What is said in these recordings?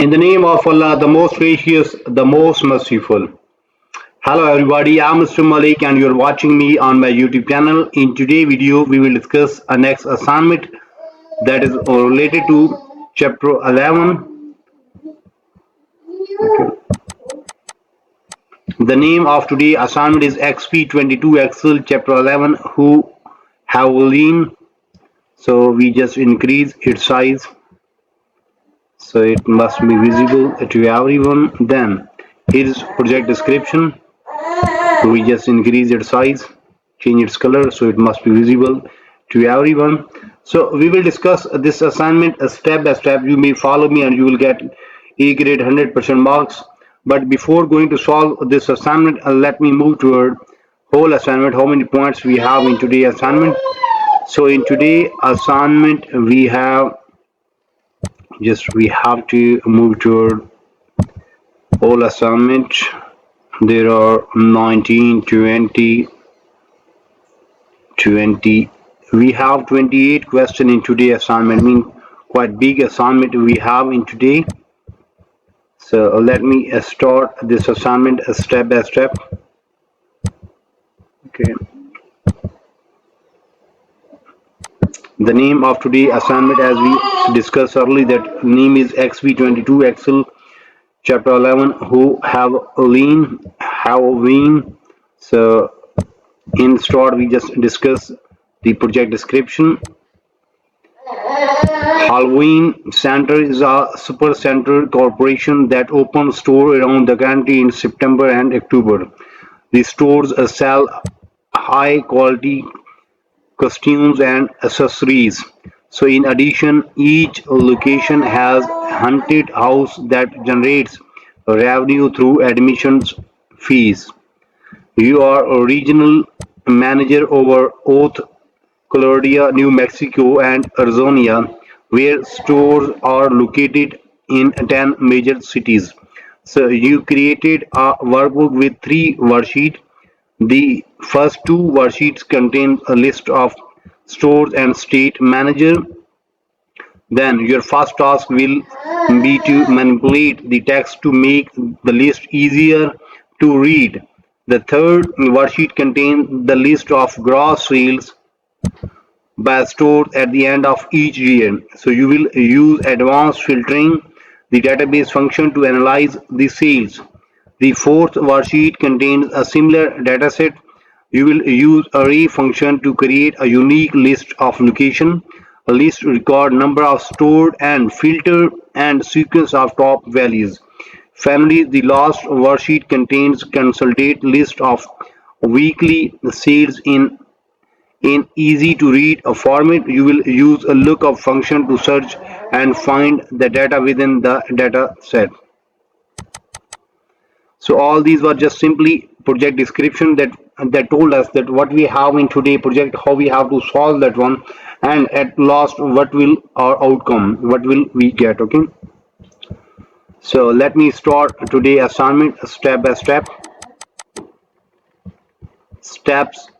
In the name of Allah, the most gracious, the most merciful. Hello everybody, I'm Mr. Malik and you're watching me on my YouTube channel. In today's video, we will discuss a next assignment that is related to chapter 11. Okay. The name of today's assignment is Exp22 Excel chapter 11 HOE Halloween. So we just increase its size so it must be visible to everyone. Then here is project description. We just increase its size, change its color so it must be visible to everyone. So we will discuss this assignment step by step. You may follow me and you will get A grade 100% marks. But before going to solve this assignment, let me move toward whole assignment, how many points we have in today's assignment. So in today's assignment we have to move toward whole assignment. There are 19, 20, 20. We have 28 questions in today's assignment. I mean, quite big assignment we have in today. So let me start this assignment step by step. Okay. The name of today's assignment, as we discussed earlier, that name is Exp22 Excel chapter 11 HOE Halloween. So in short, we just discuss the project description. Halloween Center is a super center corporation that opens stores around the country in September and October. The stores sell high quality costumes and accessories. So in addition, each location has haunted house that generates revenue through admissions fees. You are a regional manager over Oath, Colorado, New Mexico, and Arizona, where stores are located in 10 major cities. So you created a workbook with 3 worksheets. The first 2 worksheets contain a list of stores and state manager. Then your first task will be to manipulate the text to make the list easier to read. The third worksheet contains the list of gross sales by stores at the end of each year. So you will use advanced filtering, the database function, to analyze the sales. The fourth worksheet contains a similar dataset. You will use array function to create a unique list of location. A list record number of stored and filter and sequence of top values. Finally, the last worksheet contains consolidate list of weekly sales in easy to read format. You will use a lookup function to search and find the data within the data set. So all these were just simply project description that told us that what we have in today project, how we have to solve that one, and at last what will our outcome, what will we get. Okay, so let me start today assignment step by step. Steps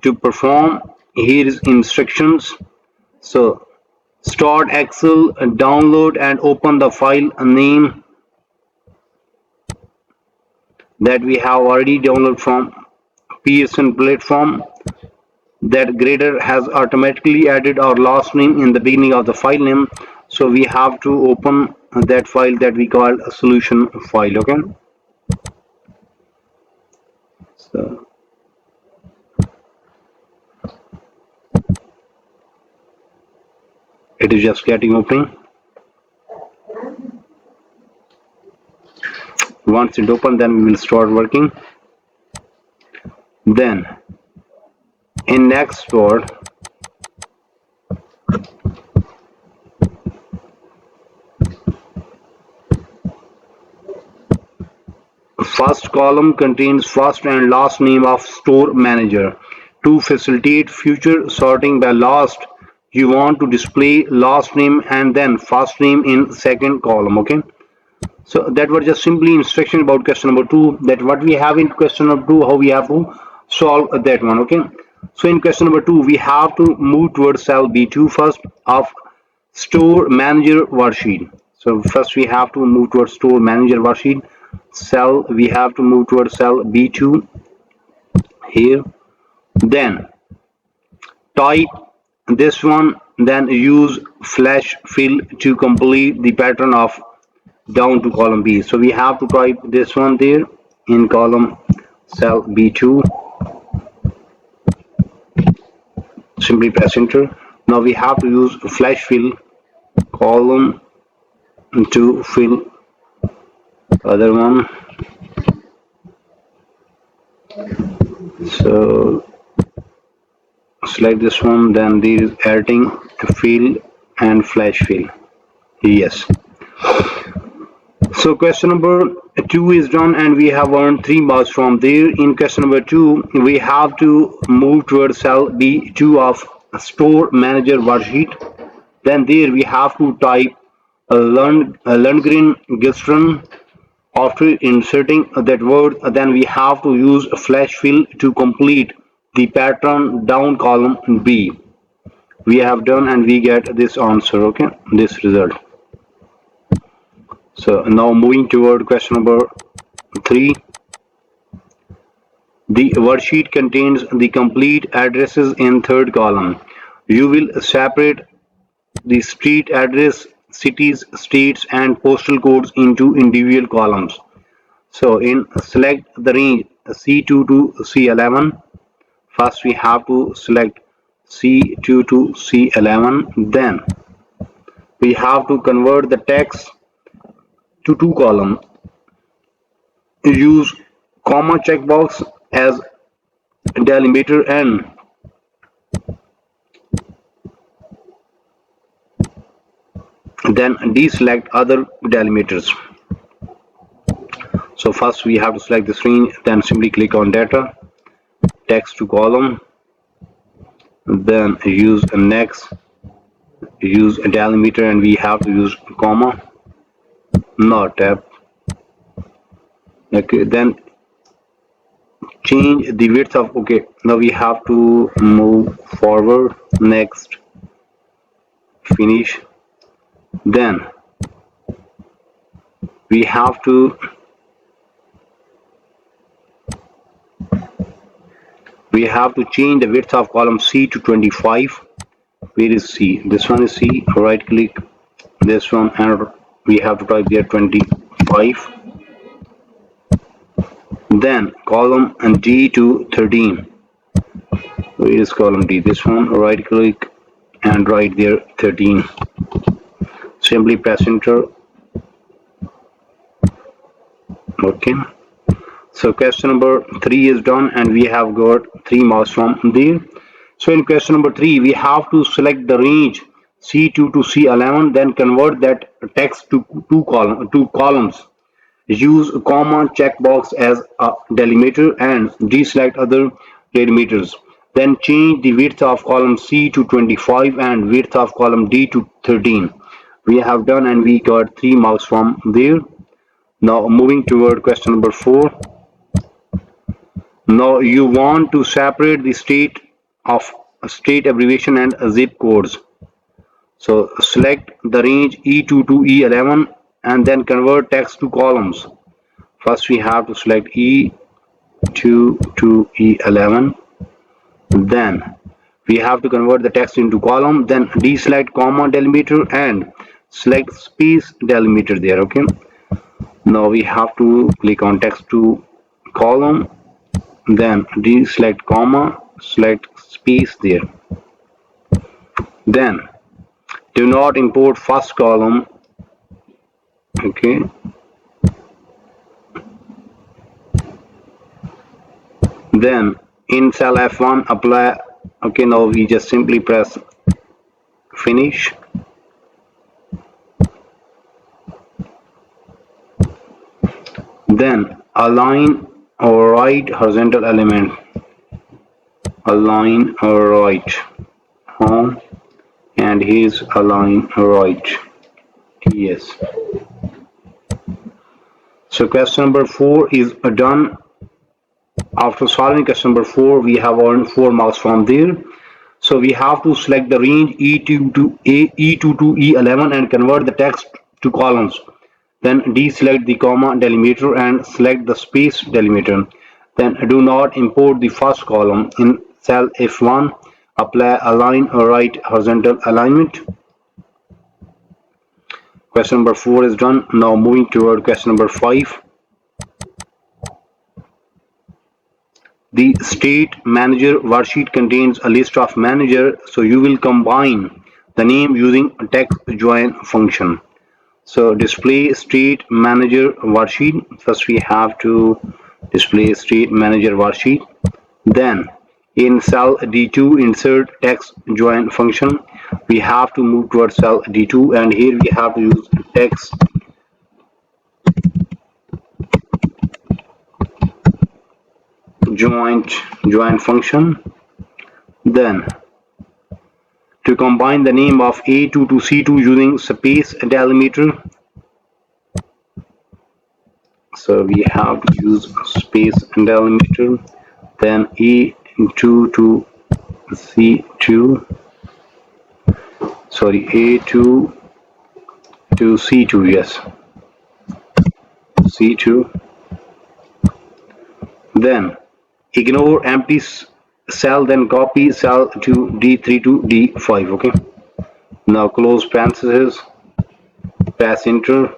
to perform. Here is instructions. So start Excel, download and open the file name that we have already downloaded from Pearson platform. That grader has automatically added our last name in the beginning of the file name, so we have to open that file that we call a solution file. Okay, so it is just getting open. Once it open, then we will start working. Then in next part, first column contains first and last name of store manager. To facilitate future sorting by last, you want to display last name and then first name in second column. Okay, so that was just simply instruction about question number 2, that what we have in question number 2, how we have to solve that one. Okay, so in question number 2 we have to move towards cell B2 first of store manager worksheet. So first we have to move towards store manager worksheet. Cell, we have to move towards cell B2 here. Then type this one, then use flash fill to complete the pattern of down to column B. So we have to type this one there in column cell B2. Simply press enter. Now we have to use flash fill column to fill other one. So select this one, then there is editing fill and flash fill. Yes. So question number 2 is done and we have earned 3 marks from there. In question number 2, we have to move towards cell B2 of store manager worksheet. Then there we have to type Lundgren Gistron. After inserting that word, then we have to use flash fill to complete the pattern down column B. We have done and we get this answer, okay, this result. So now moving toward question number 3. The worksheet contains the complete addresses in third column. You will separate the street address, cities, states and postal codes into individual columns. So in select the range C2 to C11. First we have to select C2 to C11. Then we have to convert the text to 2 columns. Use comma checkbox as delimiter and then deselect other delimiters. So first we have to select the screen, then simply click on data, text to column, then use next, use a delimiter and we have to use comma, not tab. Okay, then change the width of, okay, now we have to move forward, next, finish. Then we have to change the width of column C to 25. Where is C? This one is C. Right click this one and we have to type there 25. Then column and D to 13. Where is column D? This one. Right click and write there 13. Simply press enter. Okay. So question number 3 is done and we have got 3 marks from there. So in question number 3, we have to select the range C2 to C11, then convert that text to two columns. Use a comma checkbox as a delimiter and deselect other delimiters. Then change the width of column C to 25 and width of column D to 13. We have done and we got 3 marks from there. Now moving toward question number 4. Now you want to separate the state abbreviation and zip codes. So select the range E2 to E11 and then convert text to columns. First we have to select E2 to E11. Then we have to convert the text into column. Then deselect comma delimiter and select space delimiter there. Okay. Now we have to click on text to column. Then deselect comma, select space there. Then do not import first column. Okay. Then in cell F1 apply. Okay, now we just simply press finish. Then align or right horizontal element, align right home and here's align right. Yes. So question number 4 is done. After solving question number 4, we have earned 4 marks from there. So we have to select the range E2 to E11 and convert the text to columns. Then deselect the comma delimiter and select the space delimiter. Then do not import the first column. In cell F1, apply align or right horizontal alignment. Question number 4 is done. Now moving toward question number 5. The state manager worksheet contains a list of manager, so you will combine the name using a text join function. So display state manager worksheet. First we have to display state manager worksheet. Then in cell D2 insert text join function. We have to move towards cell D2 and here we have to use text join function. Then to combine the name of A2 to C2 using space delimiter. So we have to use space delimiter. Then A2 to C2. Sorry, A2 to C2. Yes, C2. Then ignore empty cell, then copy cell to D3 to D5. Okay, now close parentheses, press enter.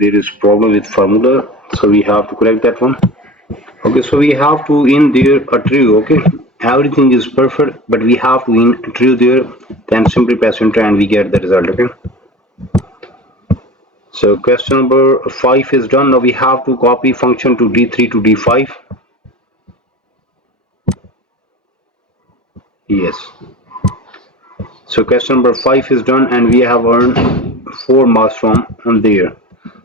There is problem with formula, so we have to correct that one. Okay, so we have to in there a true. Okay, everything is perfect, but we have to in true there, then simply press enter and we get the result. Okay, so question number 5 is done. Now we have to copy function to D3 to D5. Yes, so question number 5 is done and we have earned 4 marks from there.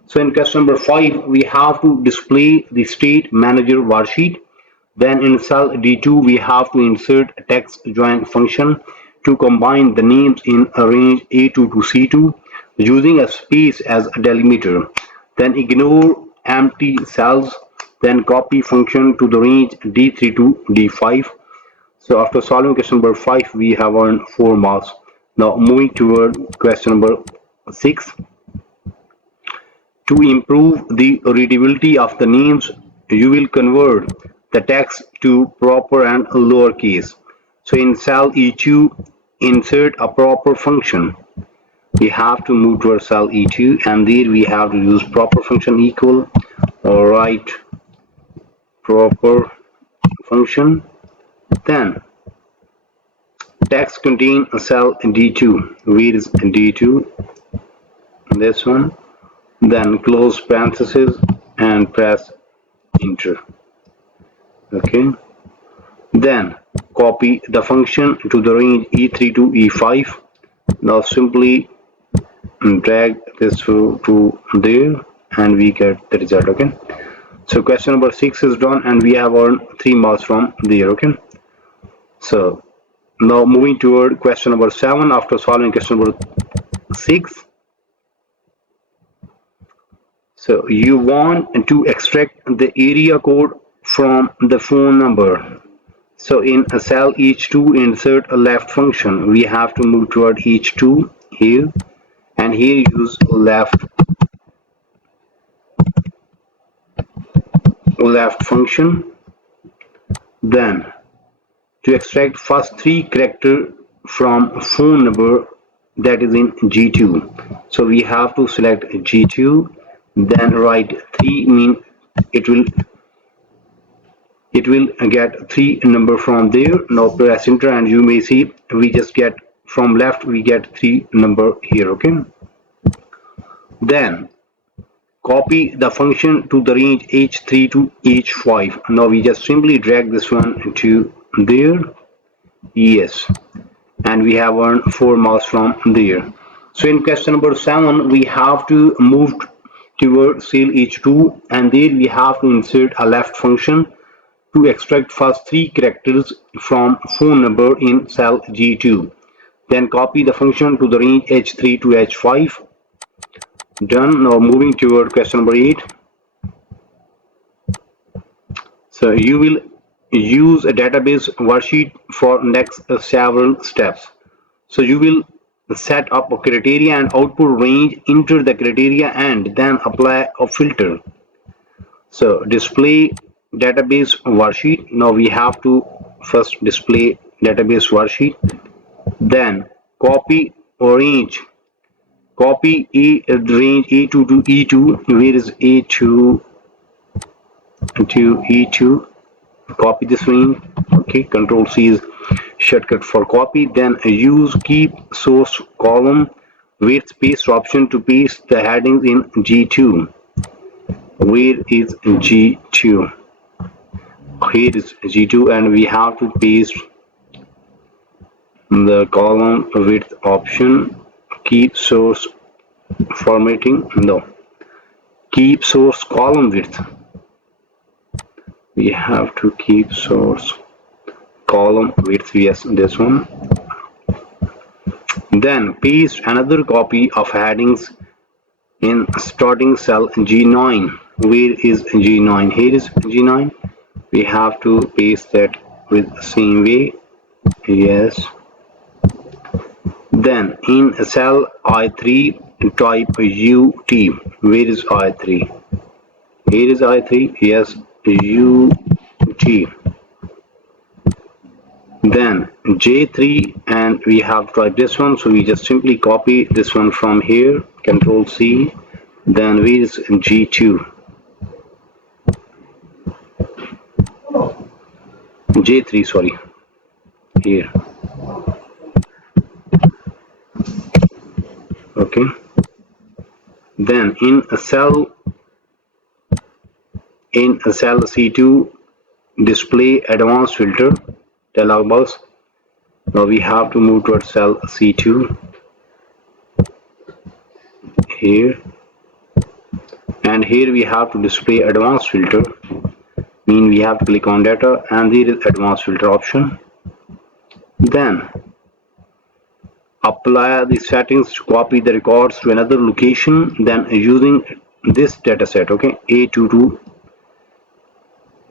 So in question number 5 we have to display the state manager worksheet. Then in cell D2 we have to insert a text join function to combine the names in a range A2 to C2 using a space as a delimiter. Then ignore empty cells, then copy function to the range D3 to D5. So after solving question number 5 we have earned 4 marks. Now moving toward question number 6. To improve the readability of the names, you will convert the text to proper and lowercase. So in cell E2, insert a proper function. We have to move to our cell E2 and there we have to use proper function equal or write proper function. Then text contain a cell D2. Where is D2? This one. Then close parentheses and press enter. Okay, then copy the function to the range E3 to E5. Now simply drag this to there and we get the result. Okay, so question number 6 is done and we have earned 3 marks from there. Okay, so now moving toward question number 7. After solving question number 6, so you want to extract the area code from the phone number. So in a cell H2 insert a left function. We have to move toward H2 here and here use left function. Then to extract first 3 character from phone number that is in G2. So we have to select G2, then write 3 mean it will get 3 number from there. Now press enter and you may see we just get from left we get 3 number here. Okay, then copy the function to the range H3 to H5. Now we just simply drag this one to there. Yes, and we have earned 4 marks from there. So in question number 7 we have to move toward cell H2 and there we have to insert a left function to extract first 3 characters from phone number in cell G2. Then copy the function to the range H3 to H5. Done. Now moving toward question number 8. So you will use a database worksheet for next several steps. So you will set up a criteria and output range, enter the criteria, and then apply a filter. So display database worksheet. Now we have to first display database worksheet, then copy range. Copy range A2 to E2. Where is A2 to E2? Copy this range. Okay, Control C is shortcut for copy. Then use keep source column with paste option to paste the headings in G2. Where is G2? Here is G2, and we have to paste the column width option. Keep source formatting. No, keep source column width. We have to keep source column width. Yes, this one. Then paste another copy of headings in starting cell G9. Where is G9? Here is G9. We have to paste that with the same way. Yes. Then in cell I3 type UT. Where is I3? Here is I3. Yes, UT. Then J3, and we have to type this one, so we just simply copy this one from here, Control C. Then where is G2? J3, sorry, here. Okay. Then in cell C2, display advanced filter dialog box. Now we have to move towards cell C2 here, and here we have to display advanced filter. Mean we have to click on data, and there is advanced filter option. Then apply the settings to copy the records to another location. Then using this dataset, okay, A2 to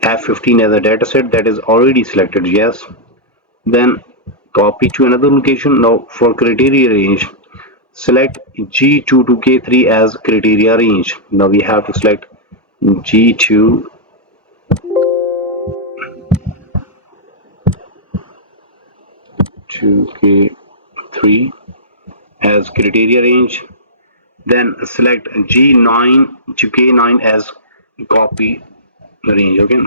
F15 as a dataset that is already selected. Yes. Then copy to another location. Now for criteria range, select G2 to K3 as criteria range. Now we have to select G2 to K3 as criteria range. Then select G9 to K9 as copy range. Okay,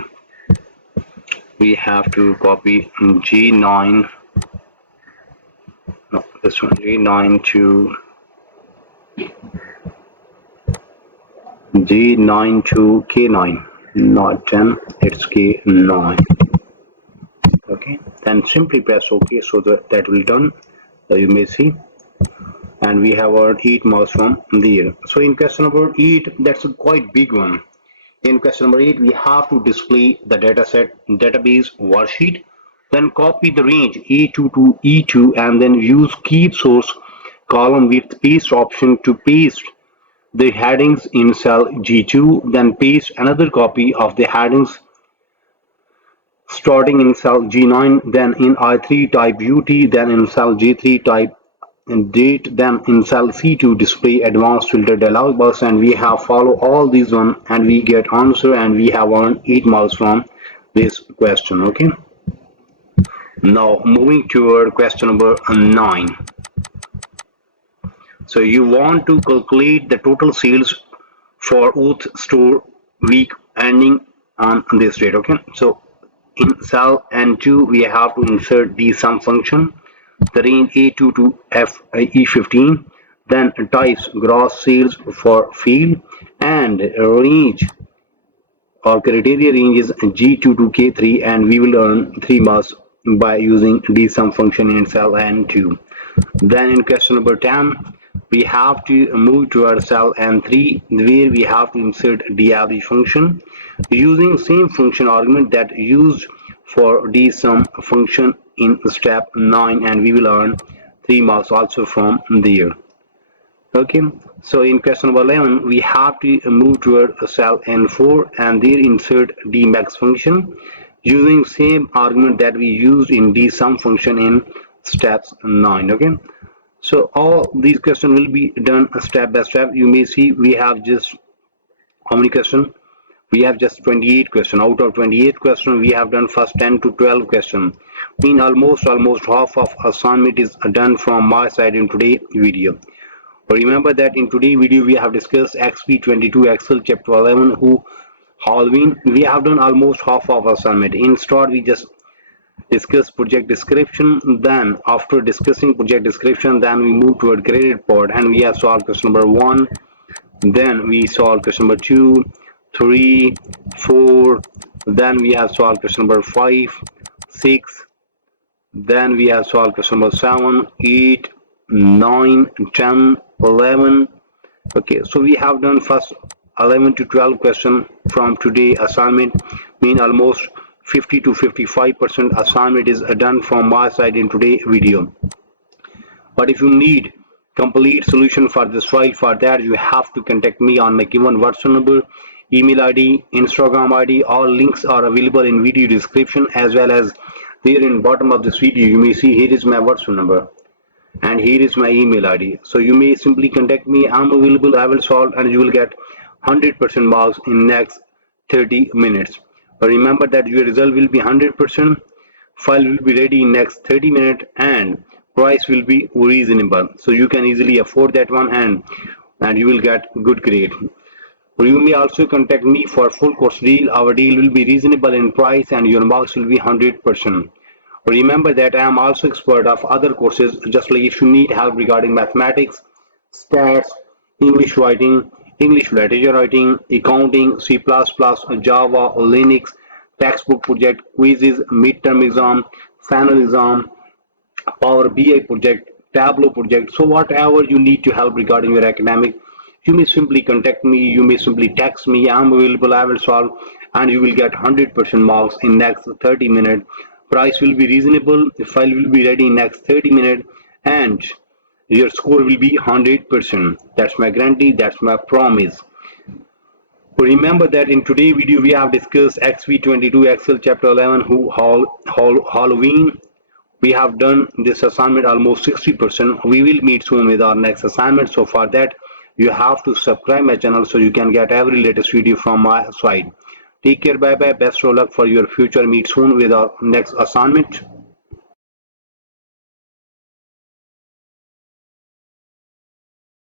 we have to copy G9, no, this one, G9 to K9, not 10, it's K9. Okay, then simply press OK, so that will done. You may see, and we have our 8 marks from there. So in question number 8, that's a quite big one. In question number 8, we have to display the database worksheet, then copy the range A2 to E2, and then use keep source column with paste option to paste the headings in cell G2, then paste another copy of the headings starting in cell G9, then in I3 type UT, then in cell G3 type date, then in cell C2 display advanced filter dialog box, and we have follow all these one, and we get answer, and we have earned 8 marks from this question. Okay, now moving toward question number 9. So you want to calculate the total sales for each store week ending on this date. Okay, so in cell N2 we have to insert the sum function, the range A2 to E15, then types gross sales for field, and range or criteria range is G2 to K3, and we will earn 3 marks by using the sum function in cell N2. Then in question number 10, we have to move to our cell N3, where we have to insert the average function using same function argument that used for the sum function in step 9, and we will earn 3 marks also from there. Okay, So in question number 11, we have to move toward a cell N4 and there insert dmax function using same argument that we used in dsum function in steps 9. Okay. So all these questions will be done step by step. You may see we have just how many questions? We have just 28 questions. Out of 28 questions, we have done first 10 to 12 questions. Mean almost half of assignment is done from my side in today's video. Remember that in today's video we have discussed Exp22 Excel chapter 11 who Halloween. We have done almost half of assignment. In start we just discuss project description, then after discussing project description then we move toward graded part and we have solved question number 1, then we solve question number 2, 3, 4, then we have solved question number 5, 6, then we have solved question number 7, 8, 9, 10, 11. Okay, so we have done first 11 to 12 question from today assignment. Mean almost 50 to 55% assignment is done from my side in today video. But if you need complete solution for this file, for that you have to contact me on my given WhatsApp number, email ID, Instagram ID. All links are available in video description as well as there in bottom of this video. You may see here is my WhatsApp number and here is my email ID. So you may simply contact me. I'm available. I will solve and you will get 100% marks in next 30 minutes. But remember that your result will be 100%. File will be ready in next 30 minutes and price will be reasonable. So you can easily afford that one and you will get good grade. You may also contact me for full course deal. Our deal will be reasonable in price and your marks will be 100%. Remember that I am also expert of other courses, just like if you need help regarding mathematics, stats, English writing, English literature writing, accounting, C++, Java, Linux, textbook project, quizzes, midterm exam, final exam, Power BI project, Tableau project. So whatever you need to help regarding your academic, you may simply contact me, you may simply text me. I'm available, I will solve and you will get 100% marks in next 30 minutes. Price will be reasonable, the file will be ready in next 30 minutes and your score will be 100%. That's my guarantee, that's my promise. Remember that in today's video we have discussed Exp22 Excel chapter 11 who Halloween. We have done this assignment almost 60%. We will meet soon with our next assignment. So for that you have to subscribe my channel so you can get every latest video from my side. Take care, bye bye, best of luck for your future. Meet soon with our next assignment.